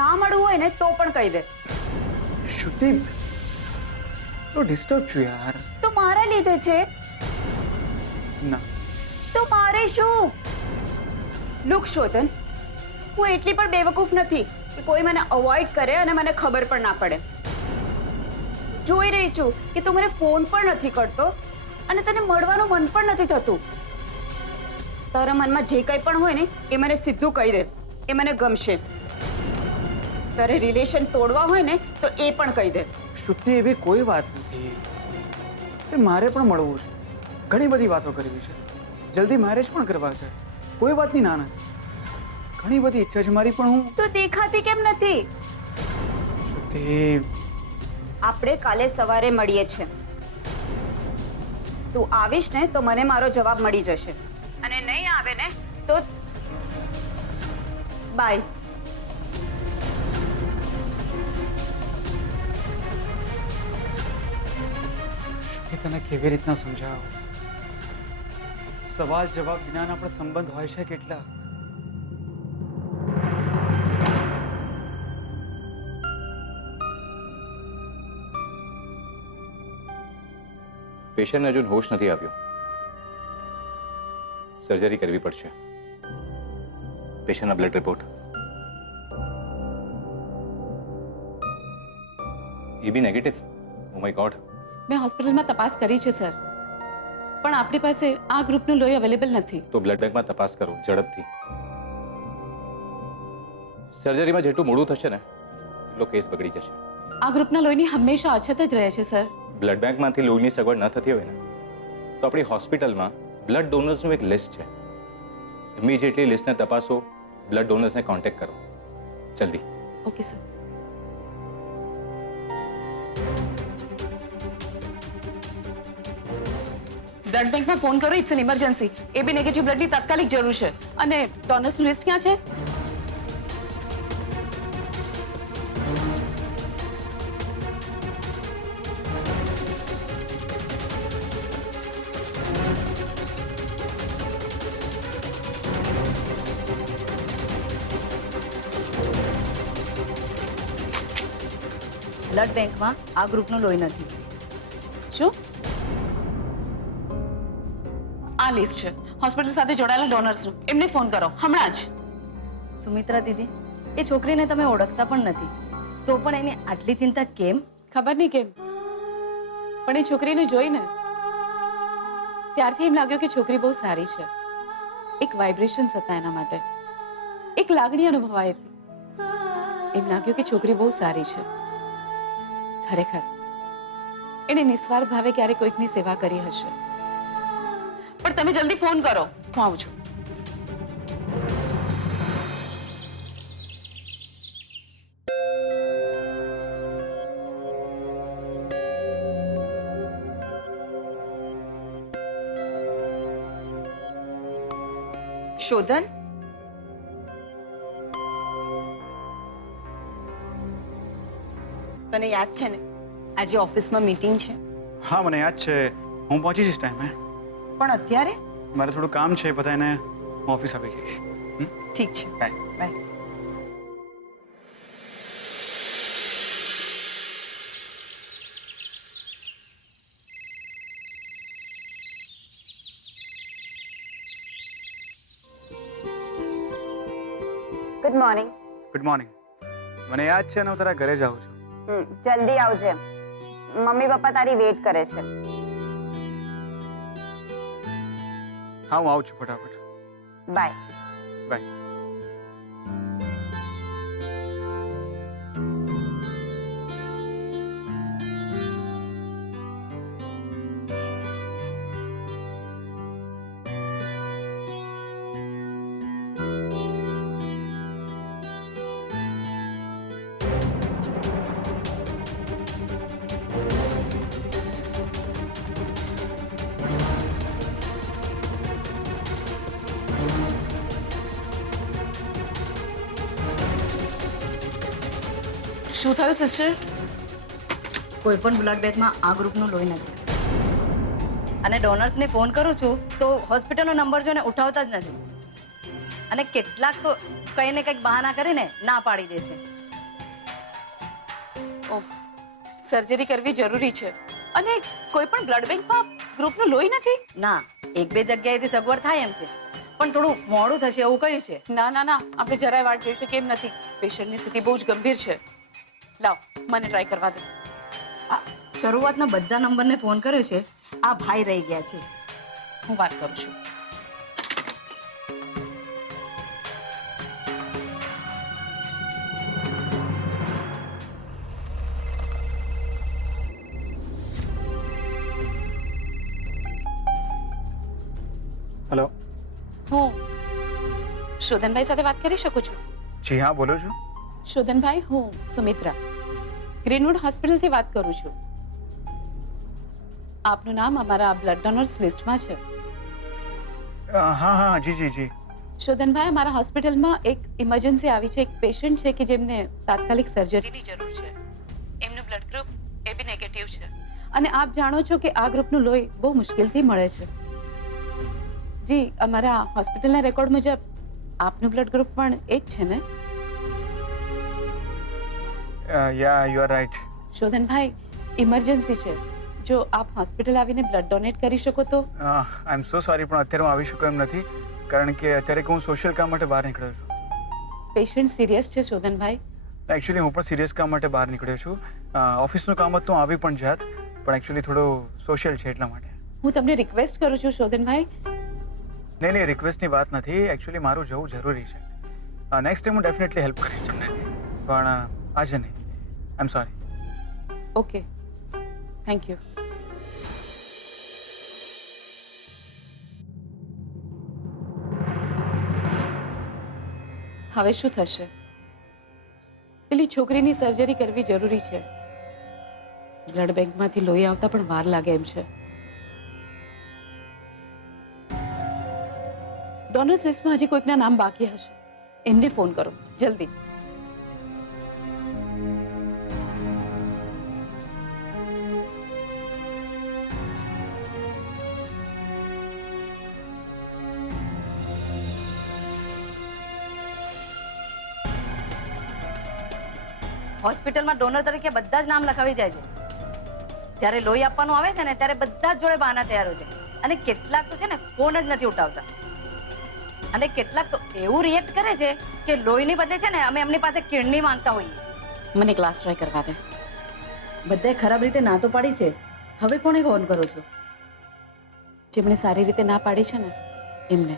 ના મળવું હોય ને તો પણ કહી દે. શ્રુતિ, તો ડિસ્ટર્બ છું યાર. તો મારા લીધે છે. ના. તો મારે શું? લુક શોધન, હું એટલી પણ બેવકૂફ નથી કે કોઈ મને અવોઇડ કરે અને મને ખબર પણ ના પડે. જોઈ રહી છું કે તું મને ફોન પણ નથી કરતો અને તને મળવાનું મન પણ નથી થતું. તારા મનમાં જે કંઈ પણ હોય ને એ મને સીધું કહી દે. એ મને ગમશે. તારે રિલેશન તોડવા હોય ને તો એ પણ કહી દે. શ્રુતિ, એવી કોઈ વાત નથી. મારે પણ મળવું છે. ઘણી બધી વાતો કરવી છે. જલ્દી મેરેજ પણ કરવા છે. કોઈ વાતની ના નથી. ઘણી બધી ઈચ્છા છે મારી, પણ હું તો દેખાતી કેમ નથી? શ્રુતિ, આપણે કાલે સવારે મળીએ છે. તું આવીશ ને તો મને મારો જવાબ મળી જશે, અને નહીં આવે ને તો બાય. તને કેવી રીતના સમજાવો? સવાલ જવાબ વિનાના આપણા સંબંધ હોય છે કેટલા? પેશન્ટને હજુ હોશ નથી આવ્યો. સર્જરી કરવી પડશે. પેશન્ટના blood report A B negative. Oh my God. મેં હોસ્પિટલમાં તપાસ કરી છે સર, પણ આપણી પાસે આ ગ્રુપનું લોહી અવેલેબલ નથી. તો બ્લડ બેંકમાં તપાસ કરો ઝડપથી. સર્જરીમાં જેટલું મોડું થશે ને એટલો કેસ બગડી જશે. આ ગ્રુપના લોહીની હંમેશા અછત જ રહે છે સર. બ્લડ બેંકમાંથી લોહીની સગવડ ન થતી હોય ને તો આપણી હોસ્પિટલમાં બ્લડ ડોનર્સનું એક લિસ્ટ છે. ઇમિડિયેટલી લિસ્ટને તપાસો, બ્લડ ડોનર્સને કોન્ટેક્ટ કરો જલ્દી. Okay sir. બ્લડ બેંકમાં ફોન કરો, it's an emergency. A B negative બ્લડની તાત્કાલિક જરૂર છે. અને ડોનર્સનું લિસ્ટ ક્યાં છે? બ્લડ બેંકમાં આ ગ્રુપનું લોહી નથી. શું? આ લિસ્ટ છે હોસ્પિટલ સાથે જોડાયેલા ડોનર્સનું. એમને ફોન કરો હમણાં જ. સુમિત્રા દીદી, એ છોકરીને તમે ઓળખતા પણ નથી, તો પણ એની આટલી ચિંતા કેમ? ખબર નહીં કેમ, પણ એ છોકરીને જોઈને ત્યારથી એમ લાગ્યું કે છોકરી બહુ સારી છે. એક વાઇબ્રેશન્સ હતા એના માટે, એક લાગણી અનુભવાઈ હતી. એમ લાગ્યું કે છોકરી બહુ સારી છે. ખરેખર એને નિસ્વાર્થ ભાવે ક્યારે કોઈકની સેવા કરી હશે. પણ તમે જલ્દી ફોન કરો, હું આવું છું. શોધન, તને યાદ છે ને આજે ઓફિસમાં મીટિંગ છે? હા મને યાદ છે, હું પહોંચી જઈશ ટાઈમે. પણ અત્યારે મારે થોડું કામ છે, પતાઈને હું ઓફિસ આવી જઈશ. ઠીક છે, bye. Bye. Good morning. Good morning. મને યાદ છે ને હું તારા ઘરે જાઉં છું. જલ્દી આવજે, મમ્મી પપ્પા તારી વેટ કરે છે. હા હું આવું છું ફટાફટ. બાય. બાય. શું થયું સિસ્ટર? કોઈ પણ બ્લડ બેંકમાં આ ગ્રુપનું લોહી નથી. અને ડોનર્સને ફોન કરું છું તો હોસ્પિટલનો નંબર જોઈને ઉઠાવતા જ નથી. અને કેટલાક તો કંઈ ને કંઈક બહાના કરીને ના પાડી દે છે. ઓહ, સર્જરી કરવી જરૂરી છે અને કોઈ પણ બ્લડ બેંકમાં ગ્રુપનું લોહી નથી? ના, એક બે જગ્યાએથી સગવડ થાય એમ છે, પણ થોડું મોડું થશે એવું કહ્યું છે. ના ના ના, આપણે જરાય વાટ જોઈ શકીએ એમ નથી. પેશન્ટની સ્થિતિ બહુ જ ગંભીર છે. લાવ, મને ટ્રાય કરવા દે. શરૂઆતના બધા નંબરને ફોન કર્યો છે, આ ભાઈ રહી ગયા છે. હું વાત કરું છું. હેલો. હું શોધનભાઈ સાથે વાત કરી શકું છું? જી હા બોલો છું. શોધનભાઈ, હું સુમિત્રા ગ્રીનવુડ હોસ્પિટલથી વાત કરું છું. આપનું નામ અમારા બ્લડ ડોનર્સ લિસ્ટમાં છે. હા હા જી જી જી. શોધનભાઈ, અમારા હોસ્પિટલમાં એક ઇમરજન્સી આવી છે. એક પેશન્ટ છે કે જેમને તાત્કાલિક સર્જરીની જરૂર છે. એમનું બ્લડ ગ્રુપ AB નેગેટિવ છે અને આપ જાણો છો કે આ ગ્રુપનું લોહી બહુ મુશ્કેલથી મળે છે. જી, અમારા હોસ્પિટલના રેકોર્ડ મુજબ આપનું બ્લડ ગ્રુપ પણ એ જ છે ને? યા યુ આર રાઈટ. શોધનભાઈ, ઇમરજન્સી છે. જો આપ હોસ્પિટલ આવીને બ્લડ ડોનેટ કરી શકો તો આઈ એમ સો સોરી પણ અત્યારે હું આવી શકું એમ નથી કારણ કે અત્યારે હું સોશિયલ કામ માટે બહાર નીકળ્યો છું. પેશન્ટ સિરિયસ છે શોધનભાઈ. એકચ્યુઅલી હું પણ સિરિયસ કામ માટે બહાર નીકળ્યો છું. ઓફિસનું કામ હતું હું આવી પણ જાત પણ એકચ્યુઅલી થોડો સોશિયલ છે એટલા માટે. હું તમને રિક્વેસ્ટ કરું છું શોધનભાઈ. નહીં રિક્વેસ્ટની વાત નથી. એકચ્યુઅલી મારું જવું જરૂરી છે. નેક્સ્ટ ટાઈમ હું ડેફિનેટલી હેલ્પ કરીશ તમને પણ આજે નહીં. I am sorry. Okay, thank you. હવે શું થશે? પેલી છોકરીની સર્જરી કરવી જરૂરી છે. બ્લડ બેંકમાંથી લોહી આવતા પણ વાર લાગે એમ છે. ડોનર્સ લિસ્ટમાં હજી કોઈકના નામ બાકી હશે. એમને ફોન કરો જલ્દી. હોસ્પિટલમાં ડોનર તરીકે બધા જ નામ લખાવી જાય છે. જ્યારે લોહી આપવાનું આવે છે ને ત્યારે બધા જ જોડે બહાના તૈયાર હોય છે અને કેટલાક તો છે ને ફોન જ નથી ઉઠાવતા અને કેટલાક તો એવું રિએક્ટ કરે છે કે લોહીની બદલે છે ને અમે એમની પાસે કિડની માંગતા હોઈએ. મને ક્લાસ ટ્રાય કરવા દે. બધાએ ખરાબ રીતે ના તો પાડી છે, હવે કોને ફોન કરો છો? જેમણે સારી રીતે ના પાડી છે ને એમને.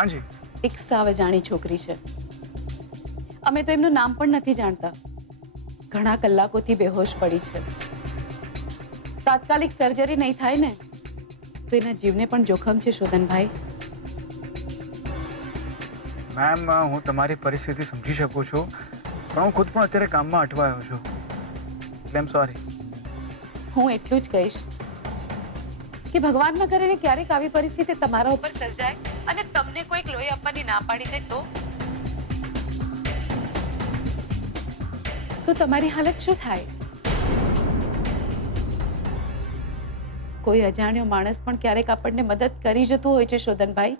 હાજી. એક સાવ અજાણી છોકરી છે. અમે તો એમનું નામ પણ નથી જાણતા. ઘણા કલાકોથી બેહોશ પડી છે. તાત્કાલિક સર્જરી નહીં થાય ને તો એના જીવને પણ જોખમ છે શોધનભાઈ. મેમ હું તમારી પરિસ્થિતિ સમજી શકું છું પણ હું ખુદ પણ અત્યારે કામમાં અટવાયો છું એટલે એમ સોરી. હું એટલું જ કહીશ કે ભગવાન ન કરે ને ક્યારેક આવી પરિસ્થિતિ તમારા ઉપર સર્જાય અને તમને કોઈક લોહી આપવાની ના પાડી દે તો તમારી હાલત શું થાય? કોઈ અજાણ્યો માણસ પણ ક્યારેક આપણને મદદ કરી જતું હોય છે શોધનભાઈ.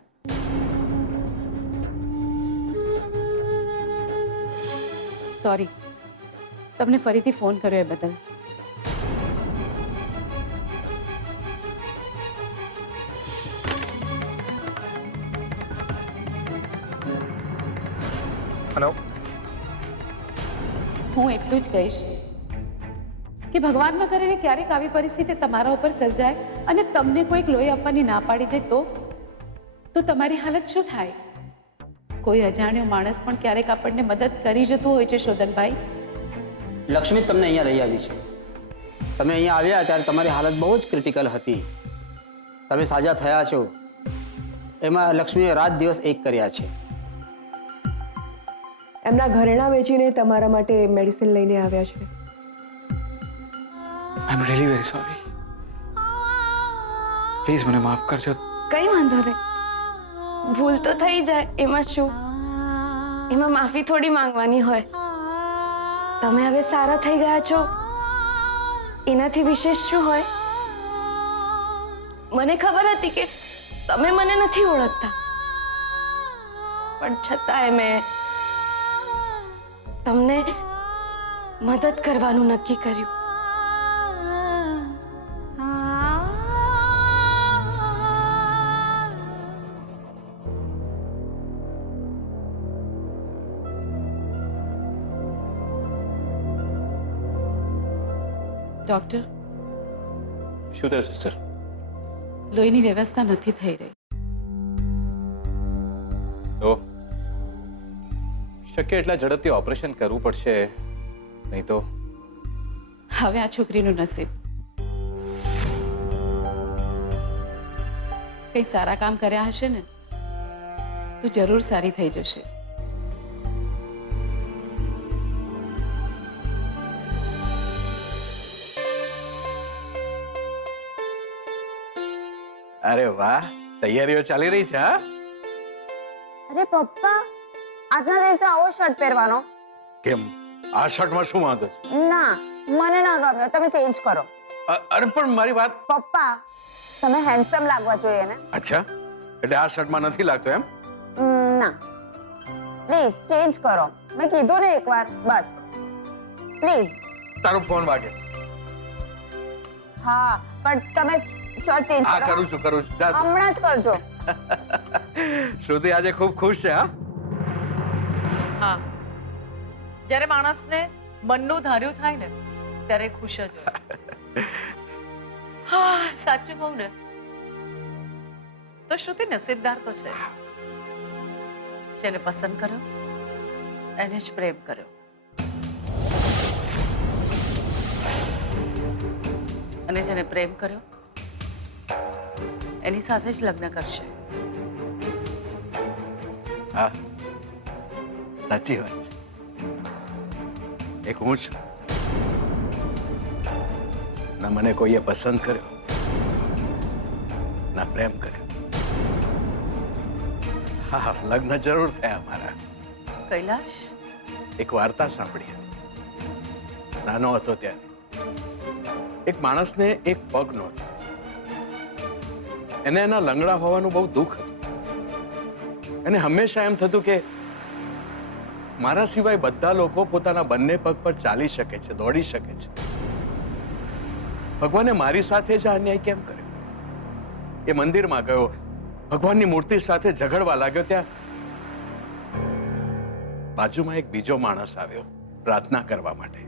સોરી, તમને ફરીથી ફોન કર્યો એ બદલ. હેલો. હું એટલું જ કહીશ કે ભગવાન ન કરે ને ક્યારેક આવી પરિસ્થિતિ તમારા ઉપર સર્જાય અને તમને કોઈક લોહી આપવાની ના પાડી દે તો તમારી હાલત શું થાય? કોઈ અજાણ્યો માણસ પણ ક્યારેક આપણને મદદ કરી જતું હોય છે શોધનભાઈ. લક્ષ્મી તમને અહીંયા લઈ આવી છે. તમે અહીંયા આવ્યા ત્યારે તમારી હાલત બહુ જ ક્રિટિકલ હતી. તમે સાજા થયા છો એમાં લક્ષ્મીએ રાત દિવસ એક કર્યા છે. એમના ઘરેણાં વેચીને તમારા માટે મેડિસિન લઈને આવ્યા છે. I am really very sorry. Please મને માફ કરજો. કઈ વાંધો નહીં, ભૂલ તો થઈ જાય, એમાં શું? એમાં માફી થોડી માંગવાની હોય. તમે હવે સારા થઈ ગયા છો એનાથી વિશેષ શું હોય? મને ખબર હતી કે તમે મને નથી ઓળખતા પણ છતાંય મેં તમને મદદ કરવાનું નક્કી કર્યું. ડોક્ટર, શું થયું સિસ્ટર? લોહીની વ્યવસ્થા નથી થઈ રહી. તો શક્ય એટલા ઝડપથી ઓપરેશન કરવું પડશે, નહીં તો હવે આ છોકરીનું નસીબ. કઈ સારા કામ કર્યા હશે ને તો જરૂર સારી થઈ જશે. અરે વાહ, તૈયારીઓ ચાલી રહી છે. હા, અરે પપ્પા, આજના દિવસે આવો શર્ટ પહેરવાનો? કેમ, આ શર્ટમાં શું વાંધો છે? ના, મને ના ગમ્યો, તમે ચેન્જ કરો. અરે પણ મારી વાત. પપ્પા, તમે હેન્ડસમ લાગવા જોઈએ ને. અચ્છા, એટલે આ શર્ટમાં નથી લાગતો એમ? ના પ્લીઝ ચેન્જ કરો. મેં કીધું ને એકવાર, બસ પ્લીઝ. તારો ફોન વાગે. હા પણ તમે શર્ટ ચેન્જ હા, કરો. કરું છું જા તું. હમણાં જ કરજો. શ્રુતિ આજે ખૂબ ખુશ છે. હા, જ્યારે માણસને મનનું ધાર્યું થાય ને ત્યારે ખુશ જ હોય. હા, સાચું કહું ને તો શ્રુતિ નસીબદાર તો છે. જેને પસંદ કર્યો એને જ પ્રેમ કર્યો. અને જેને પ્રેમ કર્યો એની સાથે જ લગ્ન કરશે. હા, સાચી વાત છે. એક હું છું, ના મને કોઈએ પસંદ કર્યો ના પ્રેમ કર્યો. હા, લગ્ન જરૂર થયા મારા. કૈલાશ, એક વાર્તા સાંભળી હતી. નાનો હતો ત્યારે એક માણસને એક પગ નહોતો. એને એના લંગડા હોવાનું બહુ દુઃખ હતું. એને હંમેશા એમ થતું કે મારા સિવાય બધા લોકો પોતાના બંને પગ પર ચાલી શકે છે, દોડી શકે છે. ભગવાને મારી સાથે જ આ અન્યાય કેમ કર્યો? એ મંદિરમાં ગયો, ભગવાનની મૂર્તિ સાથે ઝઘડવા લાગ્યો. ત્યાં બાજુમાં એક બીજો માણસ આવ્યો પ્રાર્થના કરવા માટે.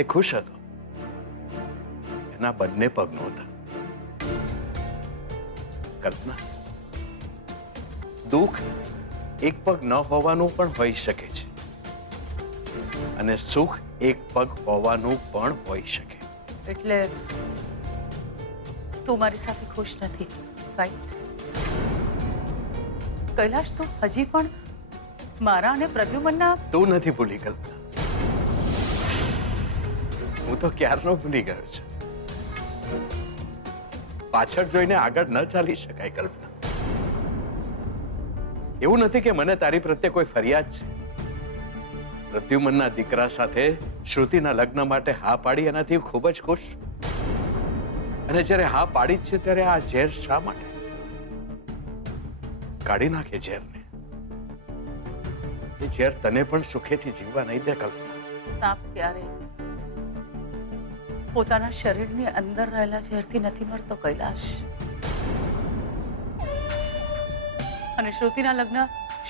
એ ખુશ હતો. એના બંને પગ નહોતા. કલ્પના, દુઃખ એક પગ ન હોવાનું પણ હોઈ શકે છે અને સુખ એક પગ હોવાનું પણ હોઈ શકે. એટલે તું મારી સાથે ખુશ નથી, રાઈટ? કૈલાશ, તું હજી પણ મારા અને પ્રદ્યુમનના... તું નથી ભૂલી કલ્પના. હું તો ક્યારનો ભૂલી ગયો છું. પાછળ જોઈને આગળ ન ચાલી શકાય કલ્પના. એવું નથી કે મને તારી પ્રત્યે કોઈ ફરિયાદ છે. પ્રદ્યુમનના દીકરા સાથે શ્રુતિના લગ્ન માટે હા પાડી એનાથી હું ખૂબ જ ખુશ. અને જ્યારે હા પાડી જ છે ત્યારે આ ઝેર શા માટે? કાઢી નાખે ઝેરને. એ ઝેર તને પણ સુખેથી જીવવા નહીં દે કલ્પના. સાપ ક્યારે પોતાના શરીરની અંદર રહેલા ઝેરથી નથી મરતો, કૈલાશ. અને શ્રુતિના લગ્ન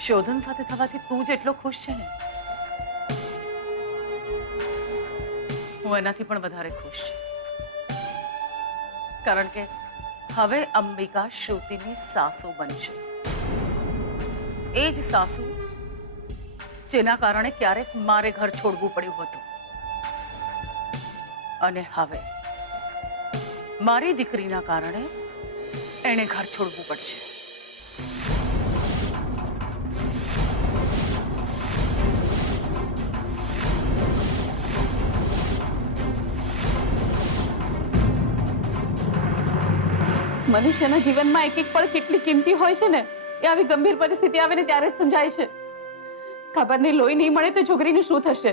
શોધન સાથે થવાથી તું જ એટલો ખુશ છે ને, હું એનાથી પણ વધારે ખુશ છું. કારણ કે હવે અંબિકા શ્રુતિની સાસુ બનશે. એ જ સાસુ જેના કારણે ક્યારેક મારે ઘર છોડવું પડ્યું હતું. અને હવે મારી દીકરીના કારણે એણે ઘર છોડવું પડશે. મનુષ્યના જીવનમાં એક એક પળ કેટલી કિંમતી હોય છે ને, એ આવી ગંભીર પરિસ્થિતિ આવે ને ત્યારે જ સમજાય છે. ખબર નહીં લોહી નહીં મળે તો છોકરીનું શું થશે.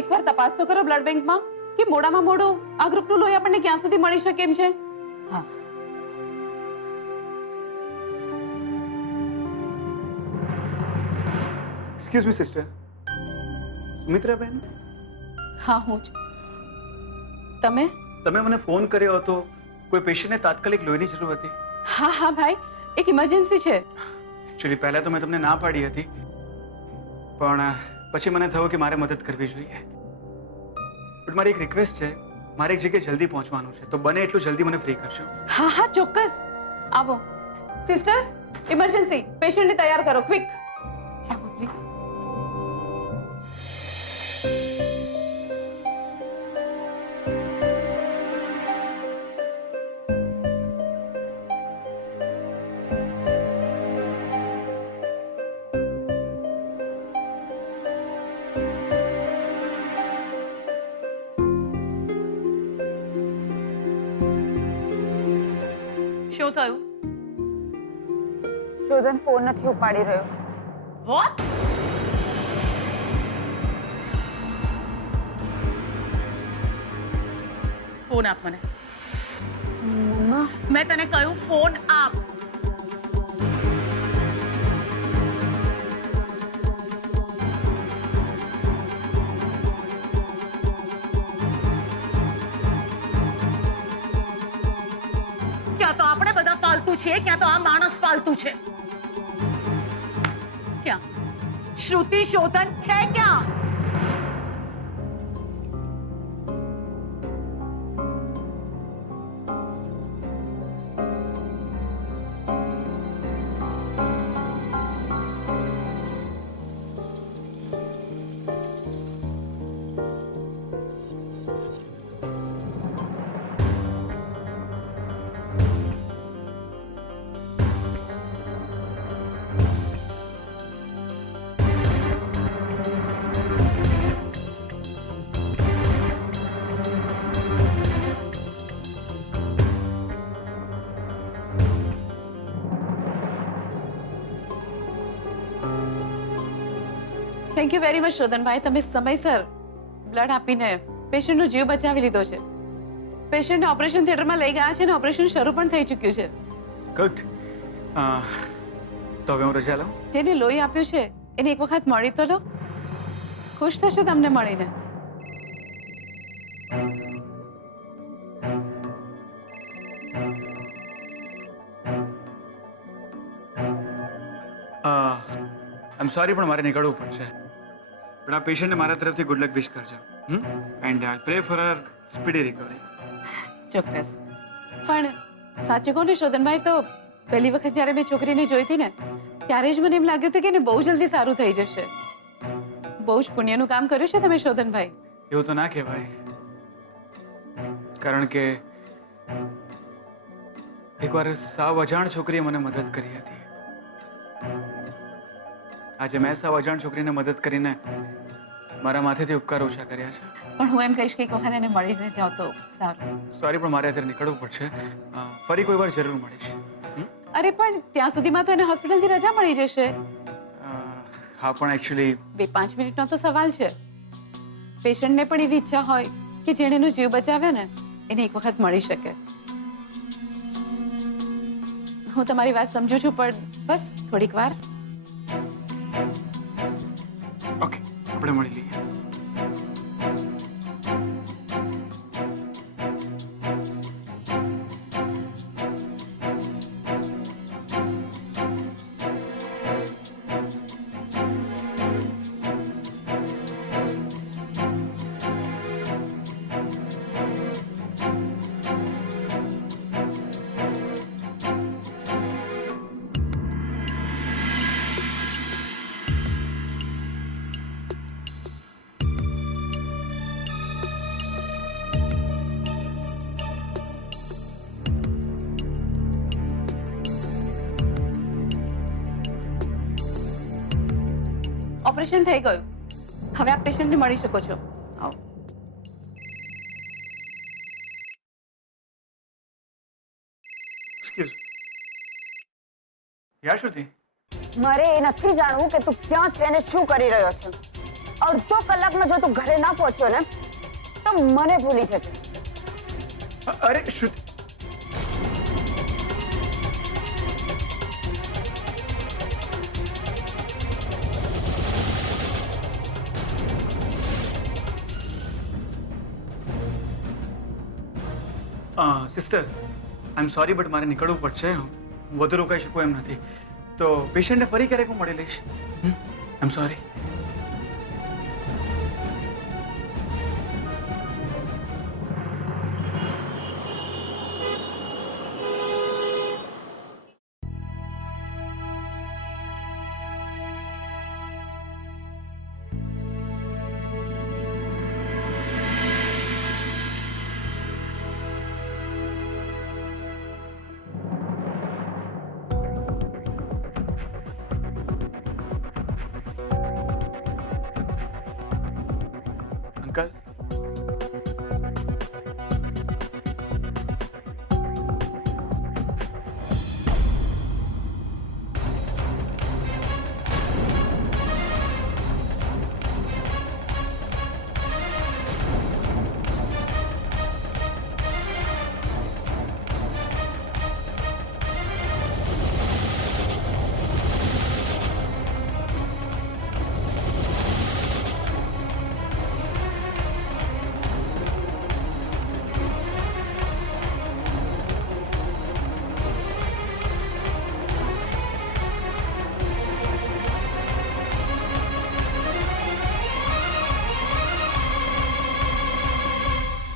એકવાર તપાસ તો કરો બ્લડ બેંકમાં કે મોડામાં મોડું આ ગ્રુપનું લોહી આપણને ક્યાં સુધી મળી શકે એમ છે. હા, એક્સક્યુઝ મી સિસ્ટર, સુમિત્રા બેન, હા હું જ. તમે તમે મને ફોન કર્યો હતો, કોઈ પેશન્ટને તાત્કાલિક લોહીની જરૂર હતી. હા હા ભાઈ, એક ઇમરજન્સી છે. એકચ્યુઅલી પહેલા તો મેં તમને ના પાડી હતી, પણ પછી મને થયું કે મારે મદદ કરવી જોઈએ. બટ મારી એક રિક્વેસ્ટ છે, મારે એક જગ્યાએ જલ્દી પહોંચવાનું છે, તો બને એટલું જલ્દી મને ફ્રી કરશો. હા હા ચોક્કસ, આવો. સિસ્ટર, ઇમરજન્સી, પેશન્ટને તૈયાર કરો, ક્વિક. આવો પ્લીઝ. શું થયું? શોધન ફોન નથી ઉપાડી રહ્યો. વોટ? ફોન આપ મને. મમ્મા મેં તને કહ્યું ફોન આપ. ક્યાં તો આપણે બધા ફાલતુ છીએ, ક્યાં તો આ માણસ ફાલતુ છે. ક્યાં શ્રુતિ શોધન છે ક્યાં? થેન્ક યુ વેરી મચ શોધનભાઈ, તમે સમયસર બ્લડ આપીને પેશન્ટનો જીવ બચાવી લીધો છે. પેશન્ટને ઓપરેશન થિયેટરમાં લઈ ગયા છે અને ઓપરેશન શરૂ પણ થઈ ચૂક્યું છે. ગુડ. તો હવે હું રજા લઉં? જેને લોહી આપ્યું છે એને એક વખત મળી તો લો. ખુશ થશે તમને મળીને. આઈ એમ સોરી પણ મારે નીકળવું પડશે. પણ આ પેશન્ટને મારા તરફથી ગુડ લક વિશ કરજો. And I pre for her speedy recovery. ચોક્કસ. પણ સાચું કહું ને શોધનભાઈ, તો પહેલી વખત જ્યારે મેં છોકરીને જોઈ હતી ને ત્યારે જ મને એમ લાગ્યું હતું કે એને બહુ જલ્દી સારું થઈ જશે. બહુ જ પુણ્યનું કામ કર્યું છે તમે શોધનભાઈ. એવું તો ના કહેવાય, કારણ કે એકવાર સાવ અજાણ છોકરીએ મને મદદ કરી હતી. આજે મેં સાવ અજાણ છોકરીને મદદ કરીને મારા માથેથી ઉપકાર ઓછા કર્યા છે. પણ હું એમ કહીશ કે એક વખત એને મળીને જાઓ તો સારું. સોરી પણ મારે અત્યારે નીકળવું પડશે. ફરી કોઈ વાર જરૂર મળીશ. અરે પણ ત્યાં સુધીમાં તો એને હોસ્પિટલથી રજા મળી જશે. હા પણ એકચ્યુઅલી 2-5 મિનિટનો તો સવાલ છે. પેશન્ટને પણ એવી ઈચ્છા હોય કે જેણે એનો જીવ બચાવ્યો ને એને એક વખત મળી શકે. હું તમારી વાત સમજુ છું, પણ બસ થોડીક વાર. ઓકે, આપણે મળી લઈએ. ઓપરેશન થઈ ગયું. હવે આપ પેશન્ટને મળી શકો છો. આવો. એક્સક્યુઝ. યા શ્રુતિ, મારે એ નથી જાણવું કે તું ક્યાં છે અને શું કરી રહ્યો છે. અડધો કલાકમાં જો તું ઘરે ના પહોંચ્યો ને તો મને ભૂલી જજે. અરે Shruti, sister I am sorry but મારે નીકળવું પડશે. હું વધુ રોકાઈ શકું એમ નથી. તો પેશન્ટને ફરી ક્યારેક હું મળી લઈશ. આઈ એમ સોરી.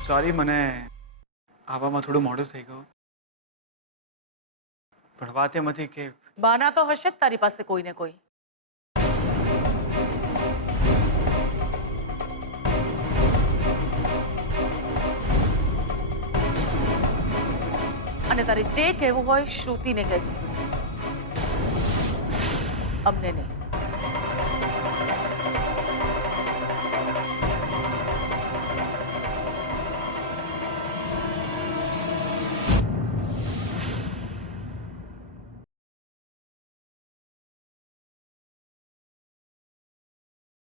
સોરી, મને આવવામાં થોડું મોડું થઈ ગયું. પણ વાત એમ હતી કે બાના તો હશે જ તારી પાસે કોઈ ને કોઈ. અને તારે જે કહેવું હોય શ્રુતિને કહેજે, અમને નહીં.